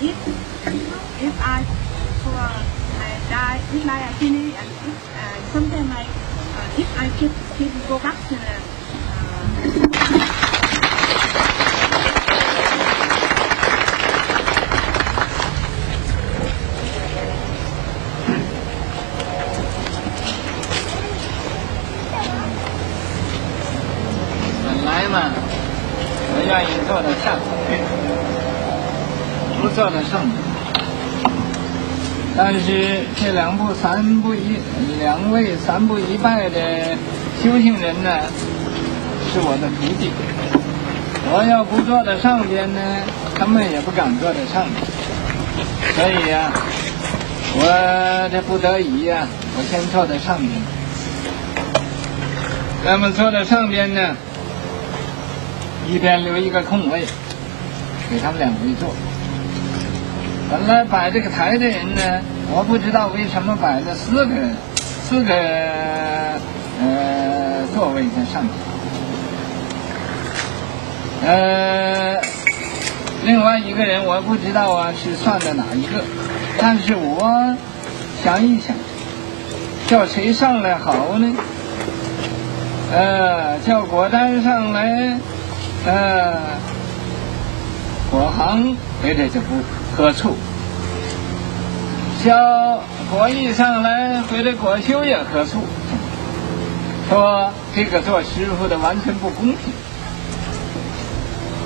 if I die, if I finish, and sometimes if I keep go back to the本来嘛，我愿意做的上，不做的上。但是这两位三步一拜的修行人呢，是我的徒弟。我要不坐在上边呢，他们也不敢坐在上边。所以呀，我这不得已呀，我先坐在上边。那么坐在上边呢，一边留一个空位，给他们两位坐。本来摆这个台的人呢，我不知道为什么摆了四个座位在上面。另外一个人我不知道啊是算的哪一个，但是我想一想，叫谁上来好呢？叫果丹上来，果行回来就不合处，叫果义上来回来果修也合处，说这个做师傅的完全不公平。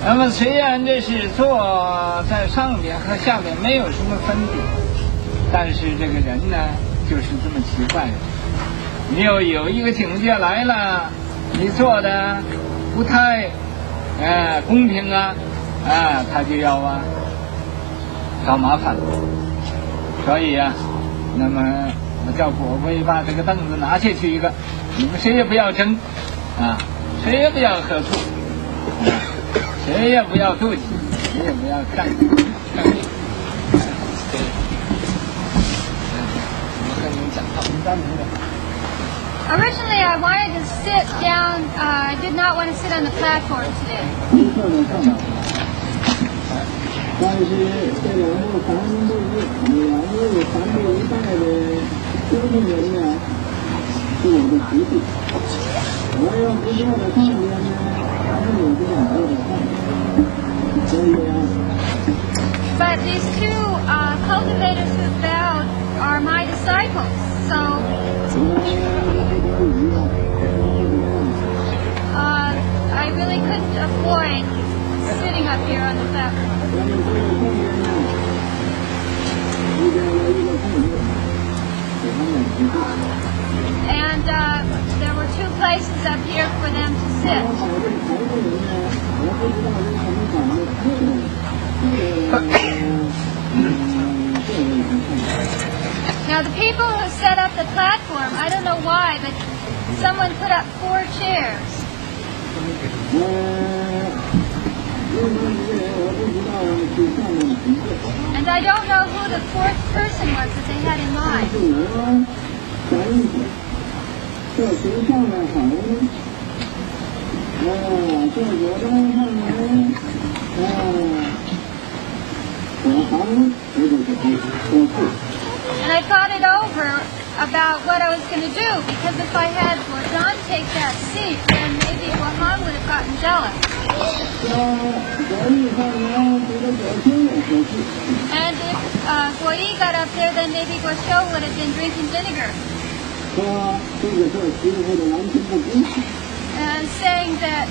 那么虽然这是坐在上边和下边没有什么分别，但是这个人呢就是这么奇怪的，你有一个境界来了，你做的不太公平啊，他就要找麻烦。所以呀，那么我叫果龟把这个凳子拿下去一个，你们谁也不要争谁也不要合处，谁也不要妒忌，谁也不要干。我跟你们讲话，你赞成的。Originally, I wanted to sit down. I did not want to sit on the platform today. 但是这两位三步一拜的修行人呢，是我的徒弟。我要不坐在上边呢，他们也不想坐在上边。所以But these two cultivators who bowed are my disciples, so I really couldn't avoid sitting up here on the platform. And there were two places up here for them to sit. Now the people who set up the platform, I don't know why, but someone put up 4 chairs. And I don't know who the 4th person was that they had in mind. And I thought it over about what I was going to do, because if I had John take that seat, then maybe Wahan would have gotten jealous. And if Guai got up there, then maybe Guo would have been drinking vinegar. And saying that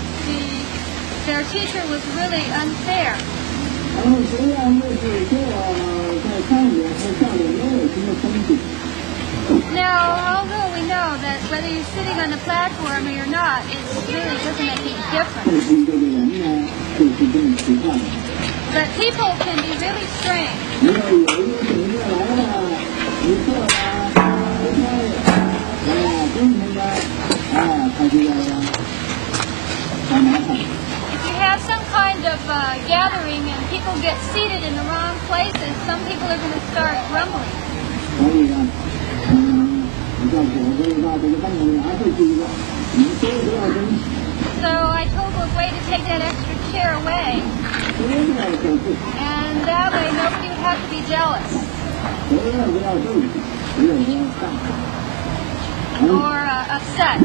their teacher was really unfair. Now, although we know that whether you're sitting on the platform or you're not, it really doesn't make any difference. But people can be really strange. If you have some kind of gathering and people get seated in the wrong places, some people are going to start grumbling. So I told Wei to take that extra chair away. And that way nobody would have to be jealous. Or upset.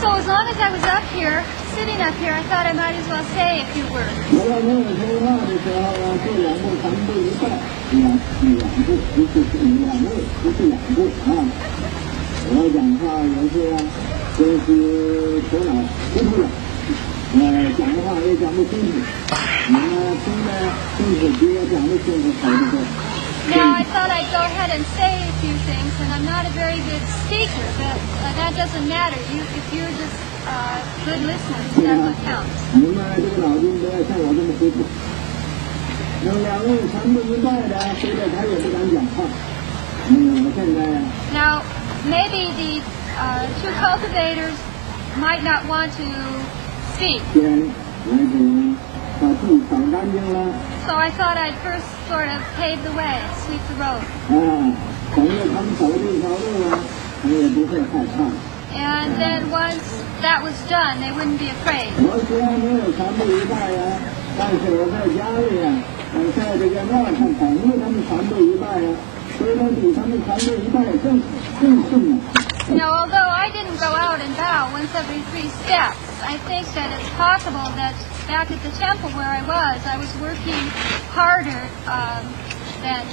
So as long as I was up here, sitting up here, I thought I might as well say a few words. Now, I thought I'd go ahead and say a few things, and I'm not a very good speaker, but that doesn't matter. If you're just good listeners, that's what counts. Now, maybe the two cultivators might not want to speak. So I thought I'd first sort of pave the way, sweep the road. And then once that was done, they wouldn't be afraid. Now, although I didn't go out and bow once every 3 steps, I think that it's possible that back at the temple where I was working harder than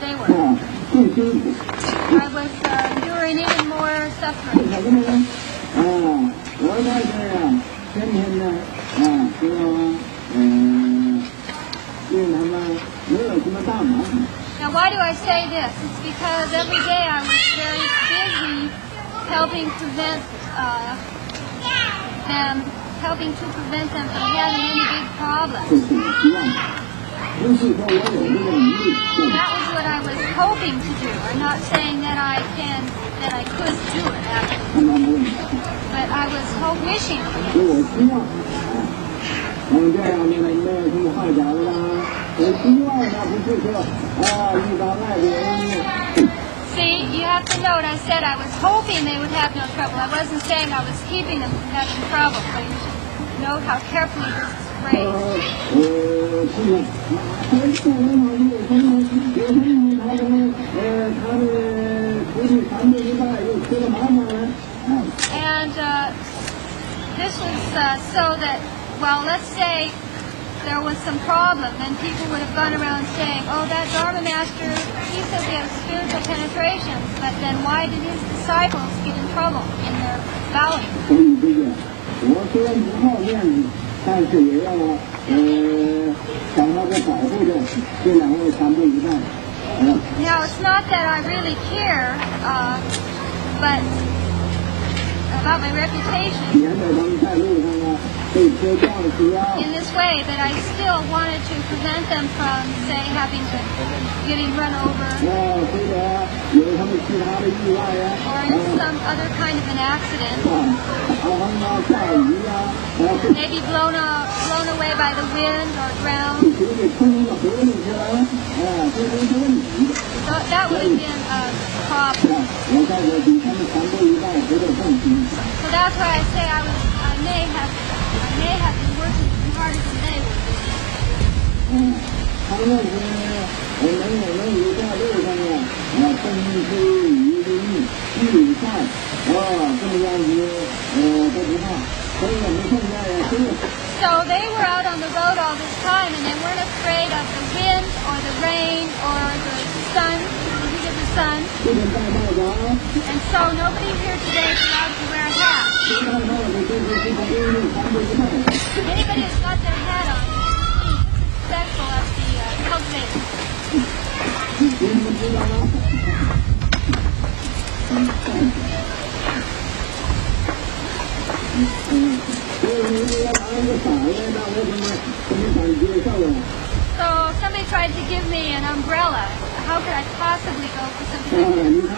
they were. I was enduring even more suffering. Now, why do I say this? It's because every day I was very busy helping to prevent them from having any big problems. That was what I was hoping to do. I'm not saying that I could do it, actually. But I was wishing for it. See, you have to note I said I was hoping they would have no trouble. I wasn't saying I was keeping them from having trouble. So you should note how carefully this is phrased. And this was so that, well, let's say there was some problem, then people would have gone around saying, oh, that Dharma master, he says he has spiritual penetration, but then why did his disciples get in trouble in their bowing? Now, it's not that I really care, but about my reputation in this way, that I still wanted to prevent them from, say, getting run over or in some other kind of an accident, maybe blown away by the wind or drowned. So that would have been a problem. So that's why I say I may have been working harder than they were. So they were out on the road all this time, and they weren't afraid of the wind or the rain or the sun, the heat of the sun. And so nobody here today is allowed to wear a hat. Anybody who's got their hat on is respectful of the cultivator. So somebody tried to give me an umbrella. How could I possibly go for something like this?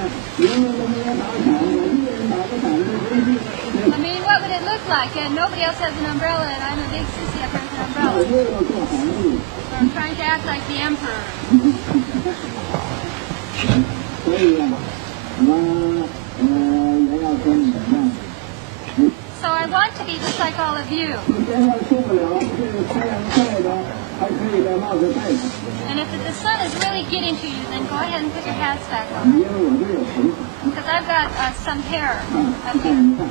I mean, what would it look like? And nobody else has an umbrella, and I'm a big sissy up here with an umbrella. So I'm trying to act like the emperor. 所以啊，我也要跟你们。So I want to be just like all of you. 你现在受不了这个太阳晒的，还可以把帽子戴上。And if the sun is really getting to you, then go ahead and put your hats back on. 因为我这有头发。Because I've got some hair 你 up 看 here. 你看，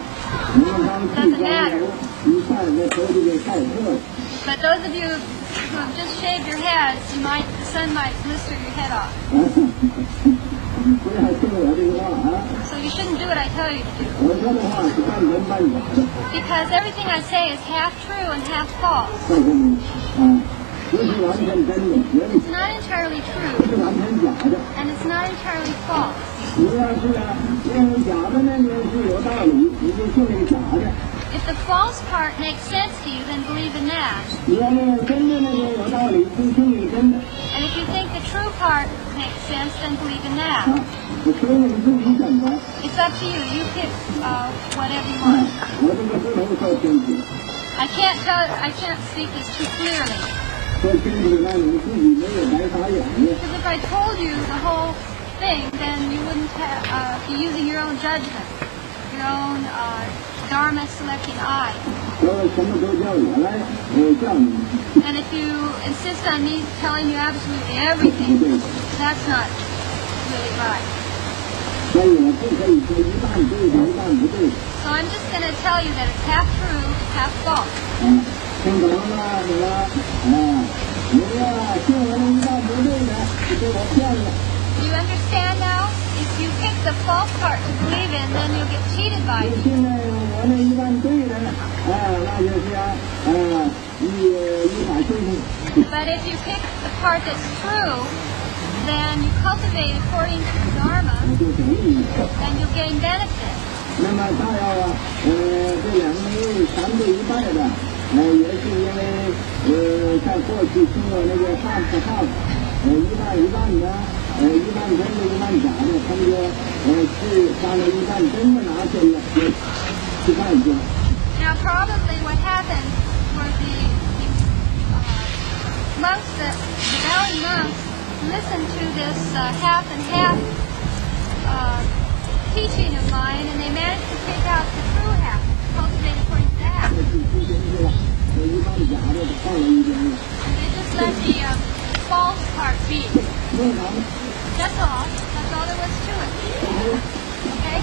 你们刚剃光头，一晒那头就给晒热了。But those of you who have just shaved your heads, the sun might blister your head off. 不要听我这个话啊！ So you shouldn't do what I tell you to do. 我说的话是半真半假的。Because everything I say is half true and half false. 告诉你啊，不是完全真的，也 It's not entirely 不 true, 是完全假的。 and it's not entirely false. 你要是认为假的那面是有道理，你就信那个假的； If the false part makes sense to you, then believe in that. 你要认为真的那面有道理，就信那个真的。 And if you think the true part makes sense, then believe in 啊 that.，我所以你自己选择。 It's up to you. You pick whatever you want. 我这个不能说清楚， I can't speak this too clearly. 说清楚那你自己没有白傻眼睛。 Because if I told you the whole thing, then you wouldn't be using your own judgment, your own Dharma selecting eye. 说什么都叫我来叫你， And if you insist on me telling you absolutely everything, 不对。 that's not really right. 所以我不可以说一半对的，一半不对。 So I'm just going to tell you that it's half true, half false. 听懂了吗？你们你呀，信我那一半不对的，你给我骗了。 Do you understand now? If you pick the false part to believe in, then you'll get cheated by 你 it. 信我那一半对的，那就是依法修行。 But if you pick the part that's true, then you cultivate according to the Dharma, 就等于。 then you'll gain benefit. 那么他要这两位三对一拜的，也是因为在过去经过那个上次号，一半一半的，一半真的，一半假的，他们就是把那一半真的拿去了，去拜去了。 Now, probably what happened was the monks, the Valley monks, listened to this half and half teaching of mine, and they managed to pick out the true half, cultivate according to that. 一半假的放了一边了。 They just let the false part be. 正常。 That's all. That's all there was to it. Okay?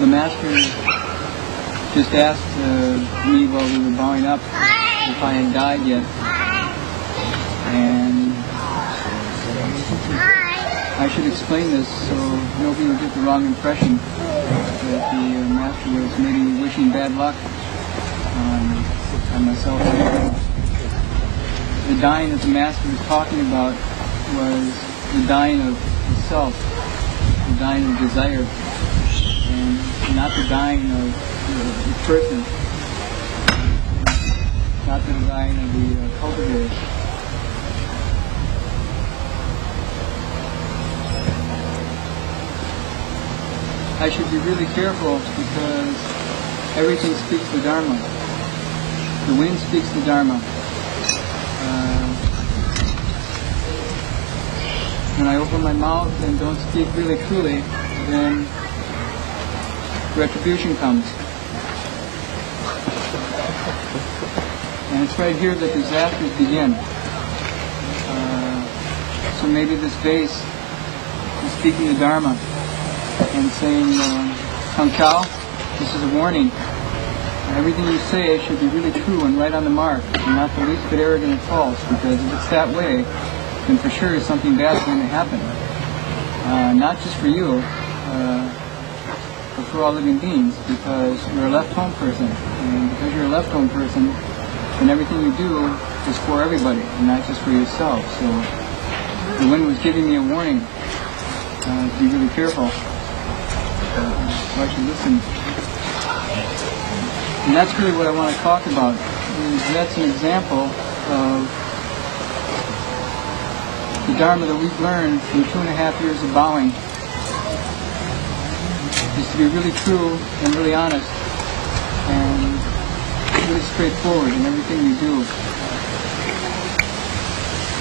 The master just asked me while we were bowing up if I had died yet, and I should explain this so nobody will get the wrong impression that the master was maybe wishing bad luck on myself. The dying that the master was talking about was the dying of the self, the dying of desire, and not the dying of the person, not the dying of the cultivator. I should be really careful because everything speaks the Dharma. The wind speaks the Dharma. When I open my mouth and don't speak really truly, then retribution comes. And it's right here that disasters begin. So maybe this vase is speaking the Dharma and saying, Kang Chao, this is a warning. Everything you say should be really true and right on the mark, and not the least bit arrogant and false, because if it's that way, then for sure something bad is going to happen. Not just for you, but for all living beings, because you're a left-home person. And because you're a left-home person, then everything you do is for everybody, and not just for yourself. So the wind was giving me a warning to be really careful. So I should listen. And that's really what I want to talk about. That's an example of the Dharma that we've learned from 2.5 years of bowing, is to be really true and really honest and really straightforward in everything you do.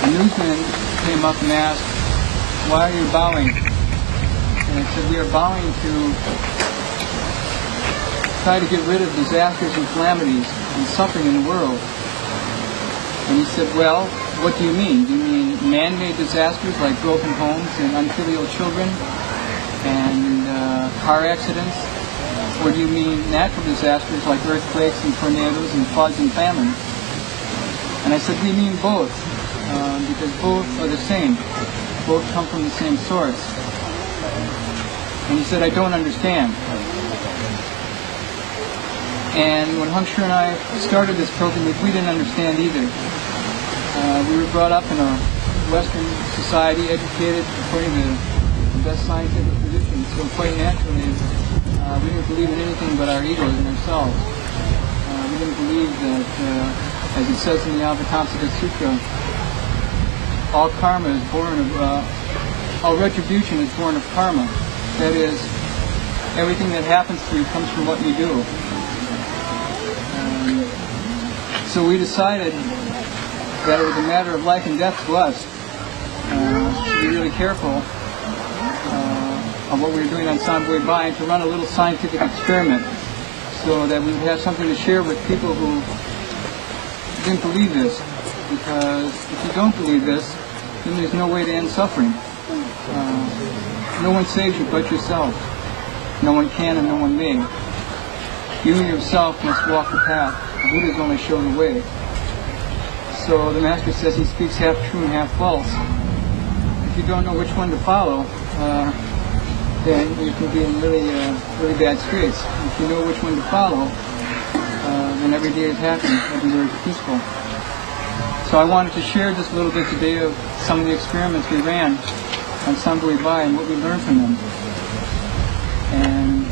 A newsman came up and asked, "Why are you bowing?" And I said, "We are bowing to try to get rid of disasters and calamities and suffering in the world." And he said, "Well, what do you mean? Do you mean man-made disasters like broken homes and unfilial children and car accidents? Or do you mean natural disasters like earthquakes and tornadoes and floods and famine?" And I said, "We mean both, because both are the same. Both come from the same source." And he said, "I don't understand." And when Hung Sure and I started this pilgrimage, we didn't understand either. We were brought up in a Western society, educated according to the best scientific traditions, so quite naturally, we didn't believe in anything but our egos and ourselves. We didn't believe that, as it says in the Avatamsaka Sutra, all karma is born of, all retribution is born of karma. That is, everything that happens to you comes from what you do. So we decided that it was a matter of life and death to us to be really careful of what we were doing on Sambui Bai, and to run a little scientific experiment so that we would have something to share with people who didn't believe this. Because if you don't believe this, then there's no way to end suffering. No one saves you but yourself. No one can and no one may. You yourself must walk the path. The Buddhas only show the way. So the Master says he speaks half true and half false. If you don't know which one to follow, then you can be in really bad straits. If you know which one to follow, then every day is happy, everywhere is peaceful. So I wanted to share just a little bit today of some of the experiments we ran on Sambui Bai and what we learned from them. And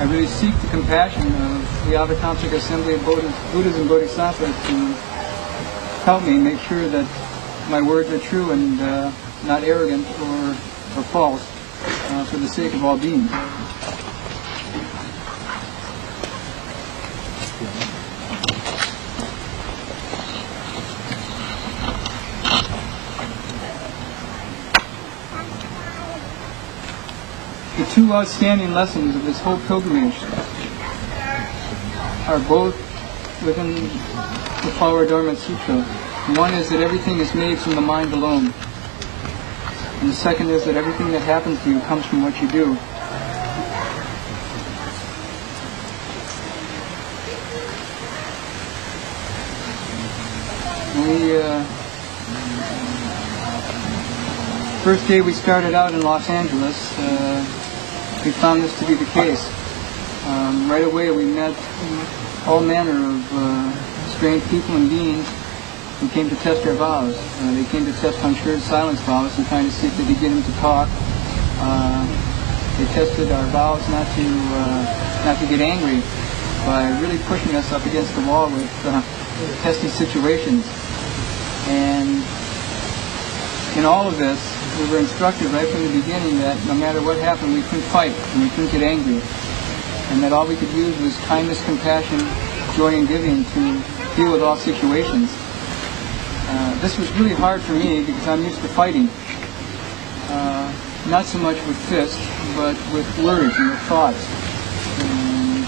I really seek the compassion of the Avatamsaka Assembly of Buddhas and Bodhisattvas to help me make sure that my words are true and not arrogant or false, for the sake of all beings. The two outstanding lessons of this whole pilgrimage are both within the Flower Adornment Sutra. One is that everything is made from the mind alone. And the second is that everything that happens to you comes from what you do. First day we started out in Los Angeles, we found this to be the case. Right away we met all manner of strange people and beings who came to test our vows. They came to test Hung Sure's silence vows and trying to see if they could get him to talk. They tested our vows not to get angry by really pushing us up against the wall with testy situations. And in all of this, we were instructed right from the beginning that no matter what happened, we couldn't fight and we couldn't get angry. And that all we could use was kindness, compassion, joy, and giving to deal with all situations. This was really hard for me because I'm used to fighting. Not so much with fists, but with words and with thoughts. And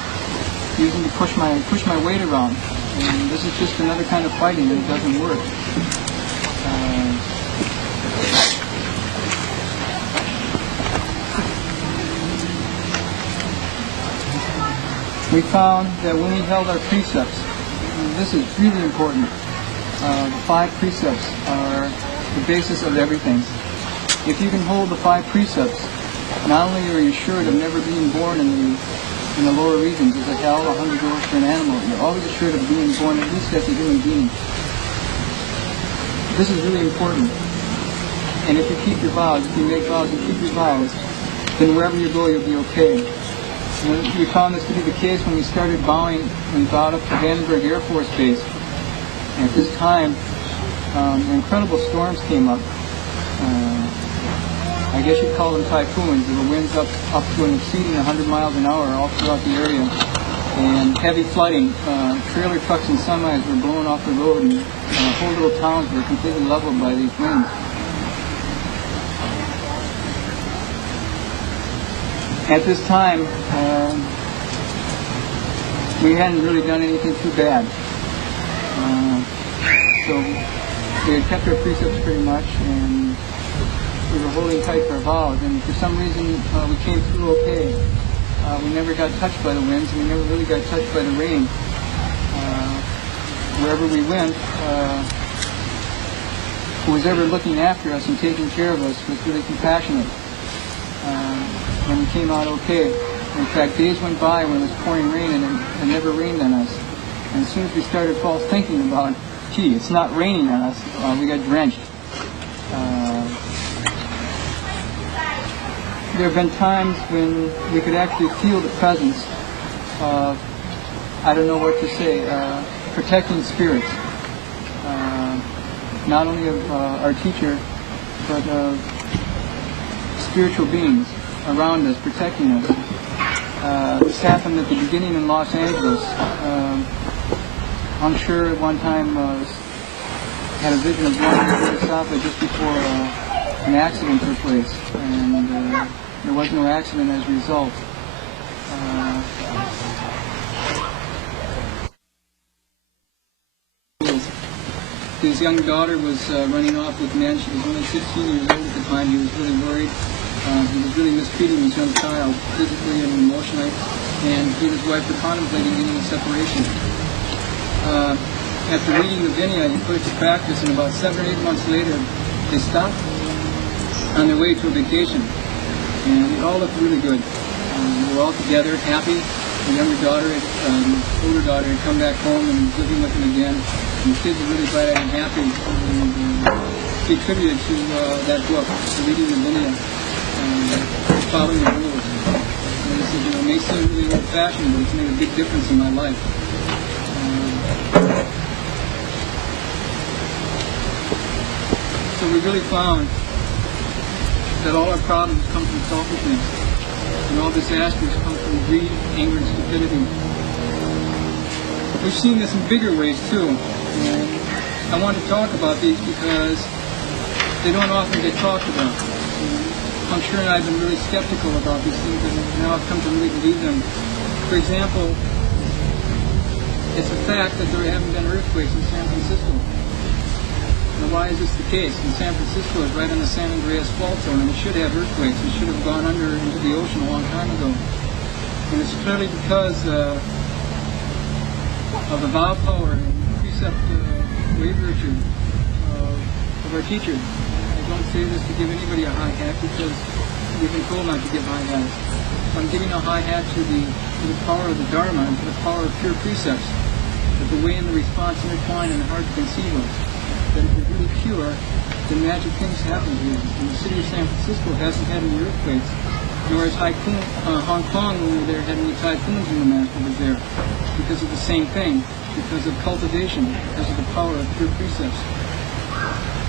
using to push my weight around. And this is just another kind of fighting and it doesn't work. We found that when we held our precepts, and this is really important, the 5 precepts are the basis of everything. If you can hold the 5 precepts, not only are you assured of never being born in the lower regions as a hell, a hungry ghost, or an animal, you're always assured of being born at least as a human being. This is really important. And if you keep your vows, if you make vows and keep your vows, then wherever you go, you'll be okay. We found this to be the case when we started vowing and vowed up to Vandenberg Air Force Base. And at this time, incredible storms came up. I guess you'd call them typhoons. There were winds up to an exceeding 100 miles an hour all throughout the area. And heavy flooding. Trailer trucks and semis were blown off the road, and whole little towns were completely leveled by these winds. At this time, we hadn't really done anything too bad. So we had kept our precepts pretty much, and we were holding tight to our vows. And for some reason, we came through okay. We never got touched by the winds, and we never really got touched by the rain. Wherever we went, who was ever looking after us and taking care of us was really compassionate. And we came out okay. In fact, days went by when it was pouring rain and it never rained on us. And as soon as we started false thinking about, gee, it's not raining on us, we got drenched. There have been times when we could actually feel the presence of, I don't know what to say, protecting spirits. Not only of our teacher, but of spiritual beings around us, protecting us. This happened at the beginning in Los Angeles. I'm sure at one time had a vision of going to Bodhisattva just before an accident took place, and there was no accident as a result. His young daughter was running off with men. She was only 16 years old at the time. He was really worried. He was really mistreating his young child, physically and emotionally, and he and his wife were contemplating getting a separation. After reading the Vinaya, he put it to practice, and about 7 or 8 months later, they stopped on their way to a vacation, and it all looked really good. They were all together, happy. The younger daughter, older daughter, had come back home and was living with him again, and the kids were really bright-eyed and happy. And he attributed to that book, to reading the Vinaya, following the rules. And he said, it may seem really old-fashioned, but it's made a big difference in my life. So we really found that all our problems come from selfishness, and all disasters come from greed, anger, and stupidity. We've seen this in bigger ways too, and I want to talk about these because they don't often get talked about. I'm sure I've been really skeptical about these things, and now I've come to really believe them. For example, it's a fact that there haven't been earthquakes in San Francisco. Now, why is this the case? And San Francisco is right on the San Andreas Fault Zone, and it should have earthquakes. It should have gone under into the ocean a long time ago. And it's clearly because of the vow power and precept way virtue of our teacher. I don't say this to give anybody a high hat because we've been told not to give high hats. I'm giving a high hat to the power of the Dharma and to the power of pure precepts, that the way and the response intertwine and hard to conceive of. That if you're really pure, then magic things happen here. And the city of San Francisco hasn't had any earthquakes, nor has Hong Kong, when we were there, had any typhoons when the Master was there, because of the same thing, because of cultivation, because of the power of pure precepts.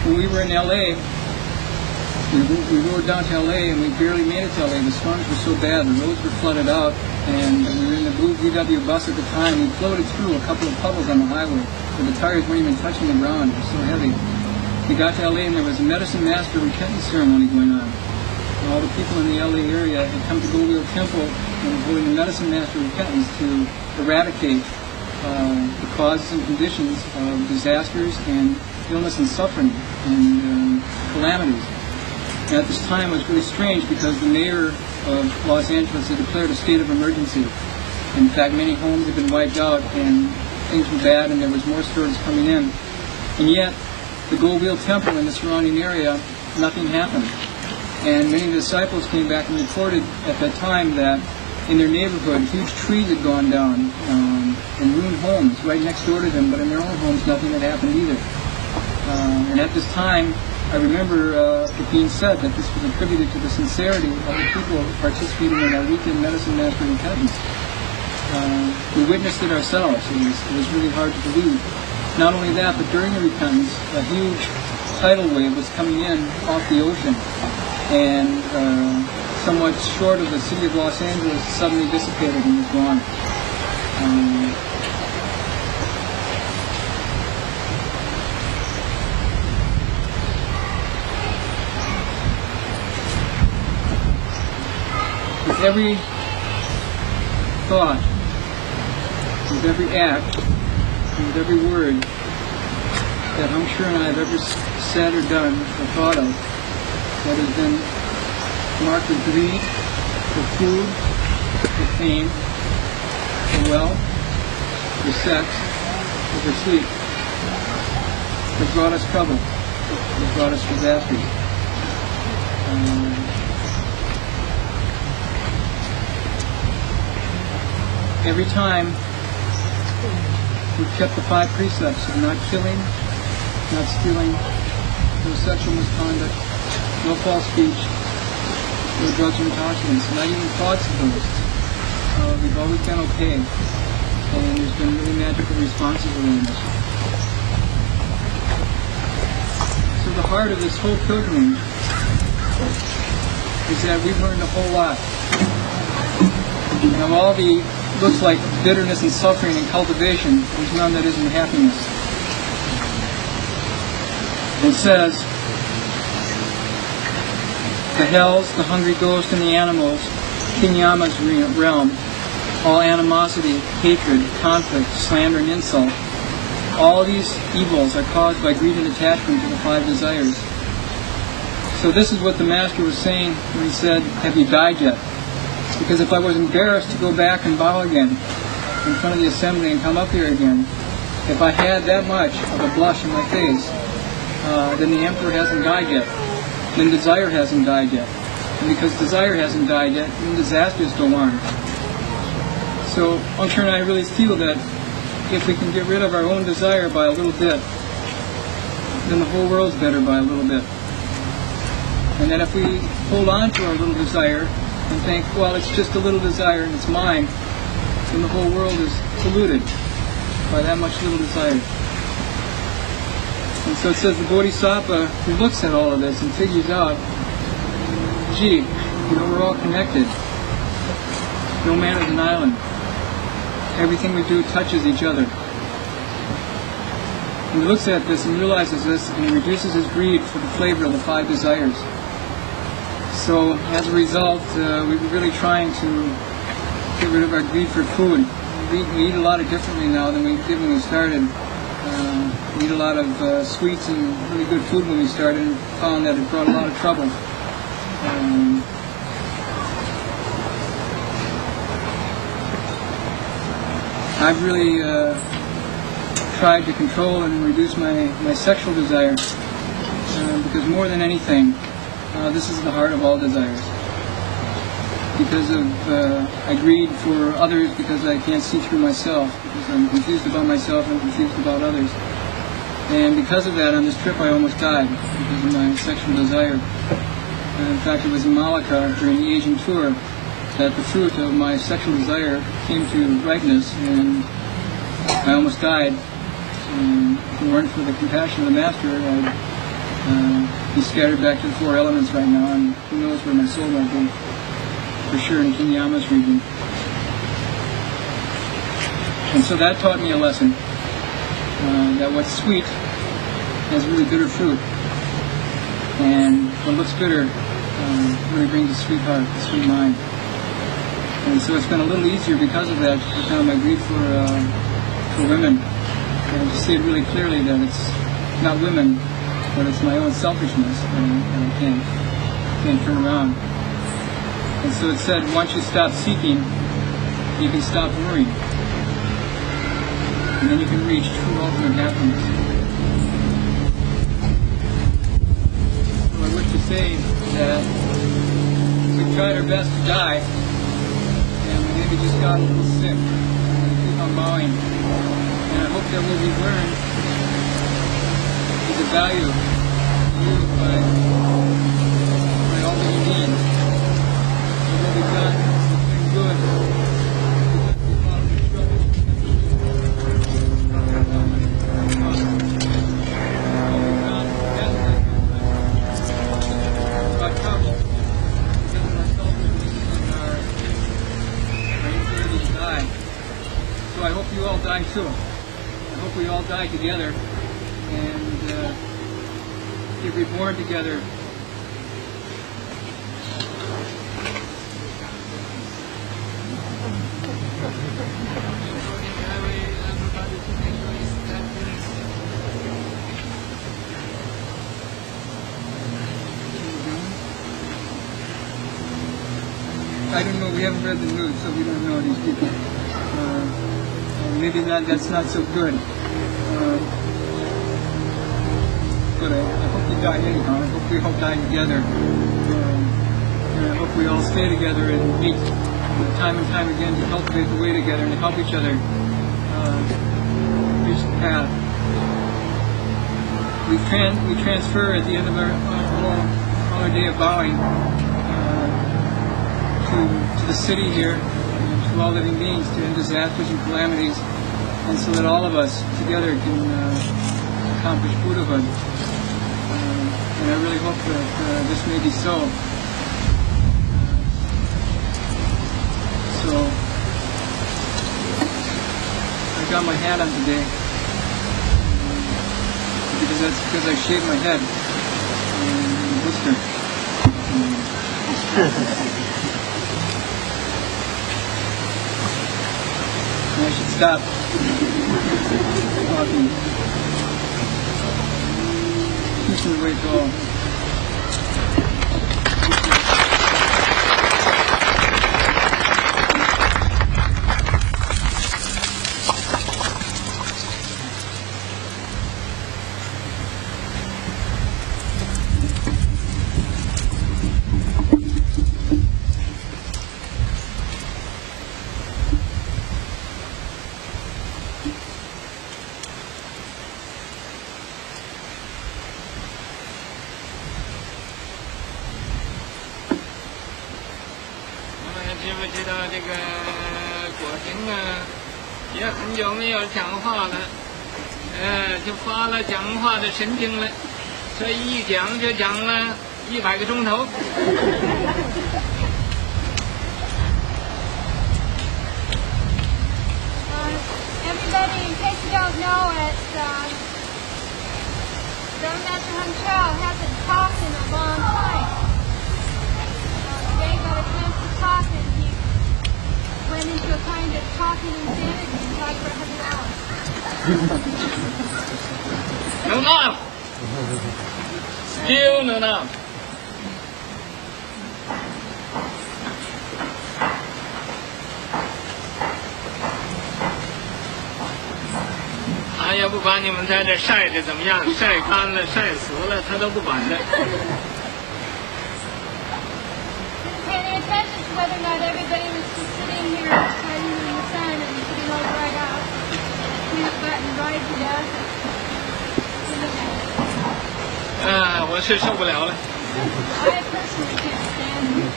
When we were in LA, we rode down to LA and we barely made it to LA. The storms were so bad, the roads were flooded out, and we were in the blue VW bus at the time. We floated through a couple of puddles on the highway, where the tires weren't even touching the ground. It was so heavy. We got to LA and there was a medicine master repentance ceremony going on. And all the people in the LA area had come to Goldwheel Temple and were holding the medicine master repentance to eradicate the causes and conditions of disasters and illness and suffering and calamities. And at this time it was really strange because the mayor of Los Angeles had declared a state of emergency. In fact, many homes had been wiped out and things were bad and there was more stories coming in. And yet, the Goldwheel Temple and the surrounding area, nothing happened. And many of the disciples came back and reported at that time that in their neighborhood, huge trees had gone down and ruined homes right next door to them, but in their own homes, nothing had happened either. And at this time, I remember it being said that this was attributed to the sincerity of the people participating in our weekend medicine master repentance. We witnessed it ourselves. It was really hard to believe. Not only that, but during the repentance, a huge tidal wave was coming in off the ocean, and somewhat short of the city of Los Angeles, suddenly dissipated and was gone. With every thought, with every act, and with every word that Hung Sure and I have ever said or done or thought of that has been marked with greed, for food, for fame, for wealth, for sex, or for sleep, has brought us trouble, has brought us disaster. Every time we've kept the 5 precepts of not killing, not stealing, no sexual misconduct, no false speech, no drugs or intoxicants, not even thoughts of those. We've always been okay, and there's been really magical responses around us. So the heart of this whole pilgrimage is that we've learned a whole lot. Of all the looks like bitterness and suffering and cultivation, there's none that isn't happiness. It says, the hells, the hungry ghost, and the animals, King Yama's realm, all animosity, hatred, conflict, slander, and insult, all these evils are caused by greed and attachment to the 5 desires. So this is what the Master was saying when he said, have you died yet? Because if I was embarrassed to go back and bow again in front of the assembly and come up here again, if I had that much of a blush in my face, then the Emperor hasn't died yet. Then desire hasn't died yet. And because desire hasn't died yet, then disasters go on. So Hung Sure and I really feel that if we can get rid of our own desire by a little bit, then the whole world's better by a little bit. And that if we hold on to our little desire and think, well, it's just a little desire and it's mine, then the whole world is polluted by that much little desire. And so it says the Bodhisattva who looks at all of this and figures out, gee, we're all connected. No man is an island. Everything we do touches each other. And he looks at this and realizes this, and he reduces his greed for the flavor of the 5 desires. So as a result, we were really trying to get rid of our greed for food. We eat a lot differently now than we did when we started. We eat a lot of sweets and really good food when we started, and found that it brought a lot of trouble. I've really tried to control and reduce my sexual desire, because more than anything, this is the heart of all desires. Because of I greed for others because I can't see through myself, because I'm confused about myself and confused about others. And because of that, on this trip I almost died because of my sexual desire. In fact, it was in Malacca during the Asian tour that the fruit of my sexual desire came to ripeness, and I almost died. And if it weren't for the compassion of the Master, I'd be scattered back to the 4 elements right now, and who knows where my soul might be. For sure in King Yama's region. And so that taught me a lesson, that what's sweet has really bitter fruit, and what looks bitter really brings a sweet heart, a sweet mind. And so it's been a little easier because of that to put down my greed for women, and to see it really clearly that it's not women, but it's my own selfishness that I can't turn around. And so it said, once you stop seeking, you can stop worrying. And then you can reach true ultimate happiness. So I wish to say that tried our best to die, and we maybe just got a little sick. We keep on bowing, and I hope that what we learned is the value used by all living beings. And what we've done has been good. We followed instructions. So I hope you all die too. I hope we all die together and get reborn together. I don't know, we haven't read the news, so we don't know these people. Maybe that's not so good. But I hope you die anyhow. I hope we all die together. And I hope we all stay together and meet time and time again to cultivate the way together and to help each other reach the path. We transfer at the end of our day of bowing to the city here, and to all living beings, to end disasters and calamities, and so that all of us together can accomplish Buddhahood. And I really hope that this may be so. So I got my hat on today because I shaved my head and blister. I should stop talking. This is the way to go. 知不知道这个果婷啊，也很久没有讲话了，就发了讲话的神经了，这一讲就讲了100个钟头。Everybody, in case you don't know it, Master Hung Chao hasn't talked in a long time. Today got a chance to talk, and he went into a kind of talking insanity and talked for 100 hours. No enough. Still no enough.他也不管你们在这晒的怎么样，晒干了、晒死了，他都不管的。Paying attention to whether or not everybody was just sitting here hiding in the sun and sitting all dried out, peanut butter and dried to death. 我是受不了了。I personally can't stand it.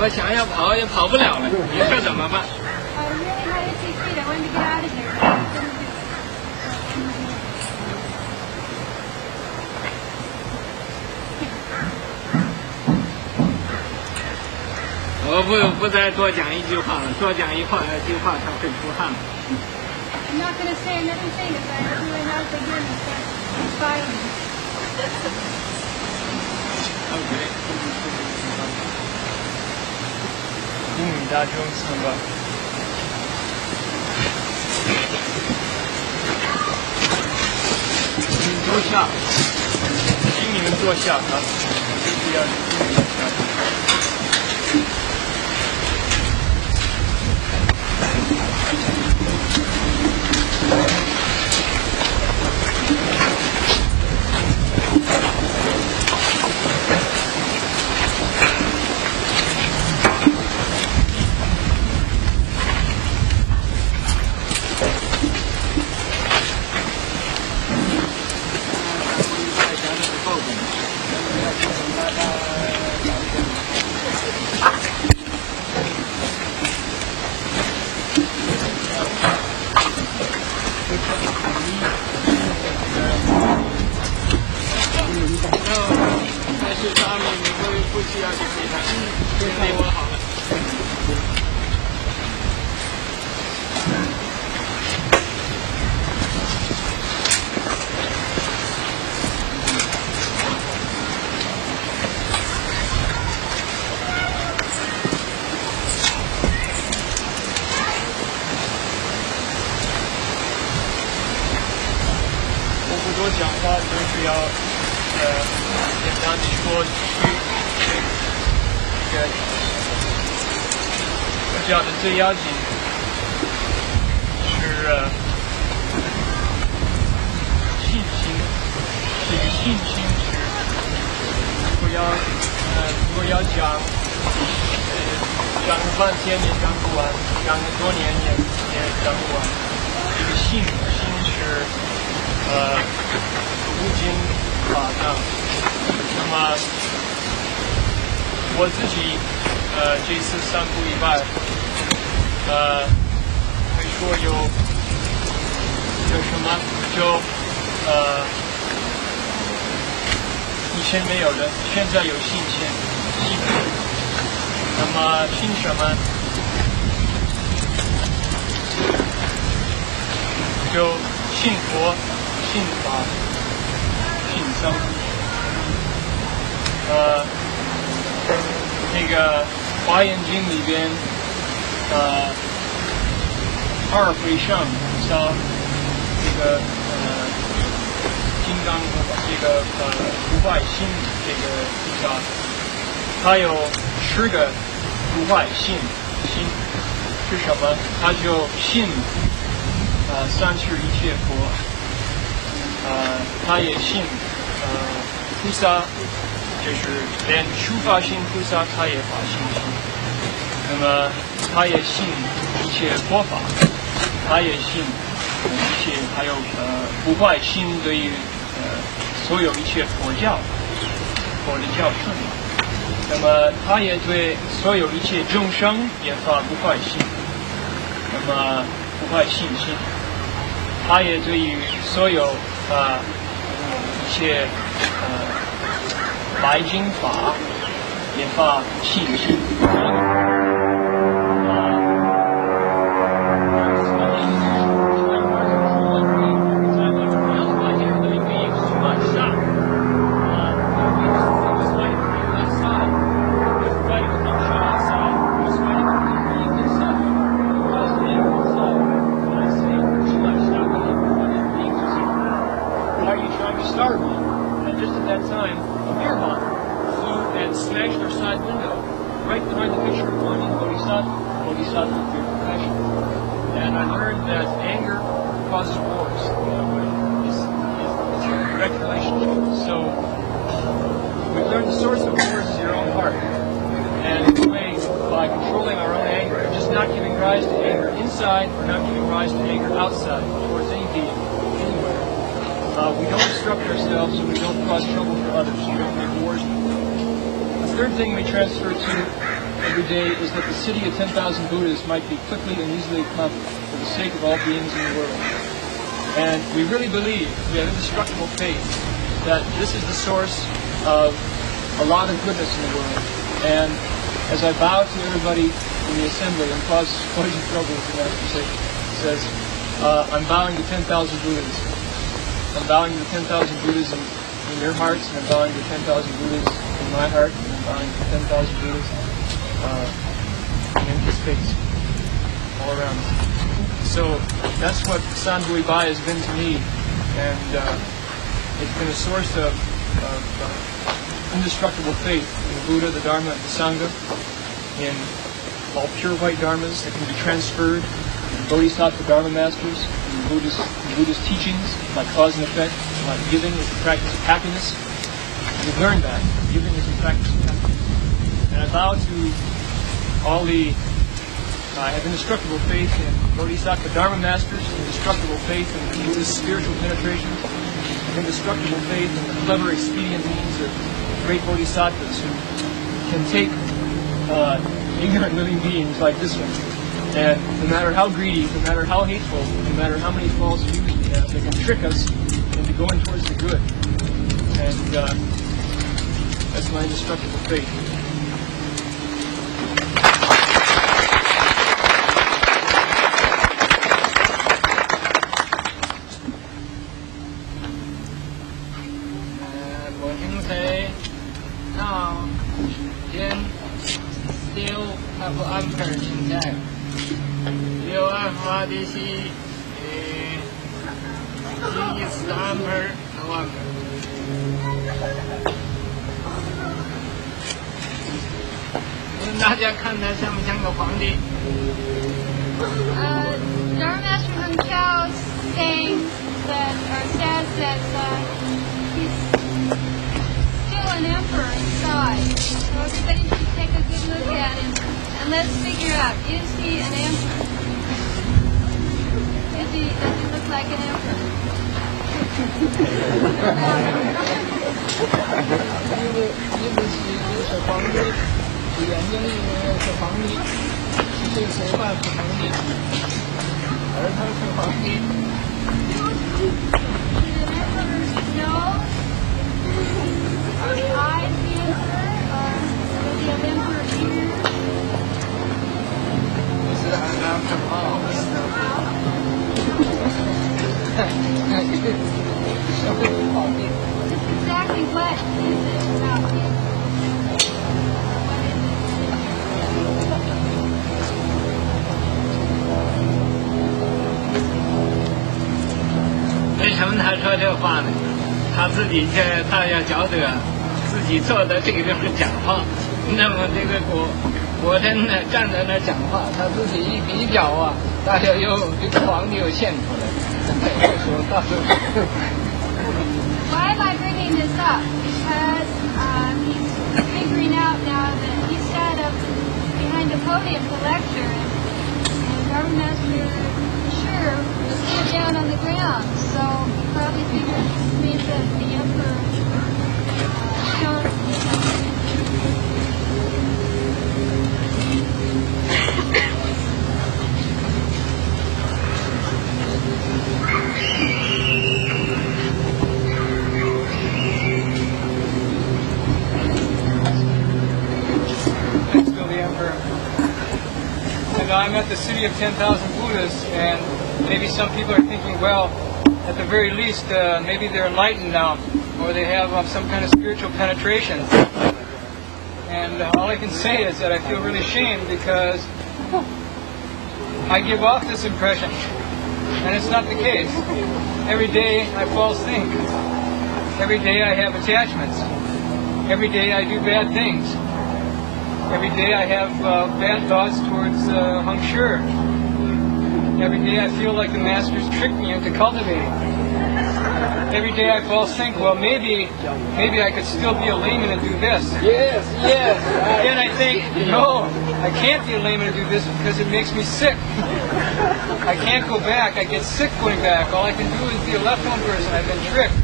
我想要跑也跑不了了，你说怎么办？ I really had itchy feet. I wanted to get out of here. I couldn't do it. 我不再多讲一句话了，多讲一句话他会出汗。 I'm not going to say another thing if I really have to hear me start fighting. OK。 大众参吧。请坐下，请你们坐下啊！不要坐下。多讲话都是要简单的说我讲的最要紧是信心。这个信心是如果要讲个半天也讲不完，讲个多年也讲不完。这个信是无尽法藏。那么我自己这次3个礼拜可以说有什么就以前没有的，现在有信心。那么信什么？就信佛、信法、信僧。那个《华严经》里边二回向菩萨这个金刚这个不坏心这个菩萨，他有10个不坏心是什么？他就信三世一切佛，他也信菩萨，就是连初发心菩萨他也发信心。那么他也信一切佛法，他也信一切还有不坏心对于所有一切佛的教训。那么他也对所有一切众生也发不坏心，那么不坏信心。他也对于所有一切白经法也发信心。The city of 10,000 Buddhas might be quickly and easily accomplished for the sake of all beings in the world. And we really believe, we have indestructible faith, that this is the source of a lot of goodness in the world. And as I bow to everybody in the assembly and cause quite a trouble, as the Master says, I'm bowing to 10,000 Buddhas. I'm bowing to 10,000 Buddhas in your hearts, and I'm bowing to 10,000 Buddhas in my heart, and I'm bowing to 10,000 Buddhas in his face, all around. So that's what Sanbui Bai has been to me, and it's been a source of indestructible faith in the Buddha, the Dharma, and the Sangha, in all pure white dharmas that can be transferred, in Bodhisattva Dharma masters, in Buddha's teachings, like cause and effect, like giving is the practice of happiness. We've learned that. Giving is the practice of happiness. And I vow to all I have indestructible faith in Bodhisattva Dharma masters, indestructible faith in Buddhist spiritual penetration, indestructible faith in the clever, expedient means of great bodhisattvas who can take ignorant living beings like this one, and no matter how greedy, no matter how hateful, no matter how many false views we have, they can trick us into going towards the good. And that's my indestructible faith. 万个。大家看他像不像个皇帝？ Dharma Master Hung Chao saying that, or says that he's still an emperor inside. So everybody should take a good look at him and let's figure out, is he an emperor? Does he look like an emperor? 是皇帝，眼睛是皇帝，这个头发是皇帝，而他是皇帝。 Are the eyes the emperor, or does he have emperor ears? 是安排好。社会皇帝。 Just exactly what is it about him? What is it? 为什么他说这话呢？他自己大家觉得自己坐在这个地方讲话，那么这个果真呢站在那儿讲话，他自己一比较啊，大家又这个皇帝又现出来了。这时候到时候。Why am I bringing this up? Because he's figuring out now that he sat up behind the podium to lecture, and Dharma Master sure was still down on the ground, so he probably figured this means that the emperor shone. Still the emperor. And I'm at the city of 10,000 Buddhas, and maybe some people are thinking, well, at the very least, maybe they're enlightened now, or they have some kind of spiritual penetration. And all I can say is that I feel really ashamed because I give off this impression, and it's not the case. Every day I false think. Every day I have attachments. Every day I do bad things. Every day I have bad thoughts towards Hung Sure. Every day I feel like the masters tricked me into cultivating. Every day I false think, well, maybe I could still be a layman and do this. Yes, yes. Then I think, no, I can't be a layman and do this because it makes me sick. I can't go back. I get sick going back. All I can do is be a left-home person. I've been tricked.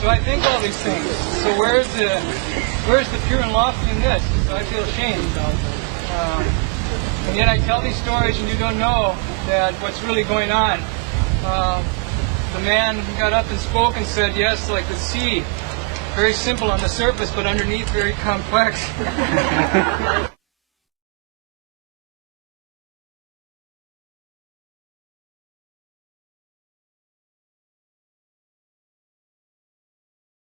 So I think all these things. So where's the pure and lofty in this? So I feel ashamed. And yet I tell these stories and you don't know that what's really going on. The man got up and spoke and said, yes, like the sea, very simple on the surface, but underneath very complex.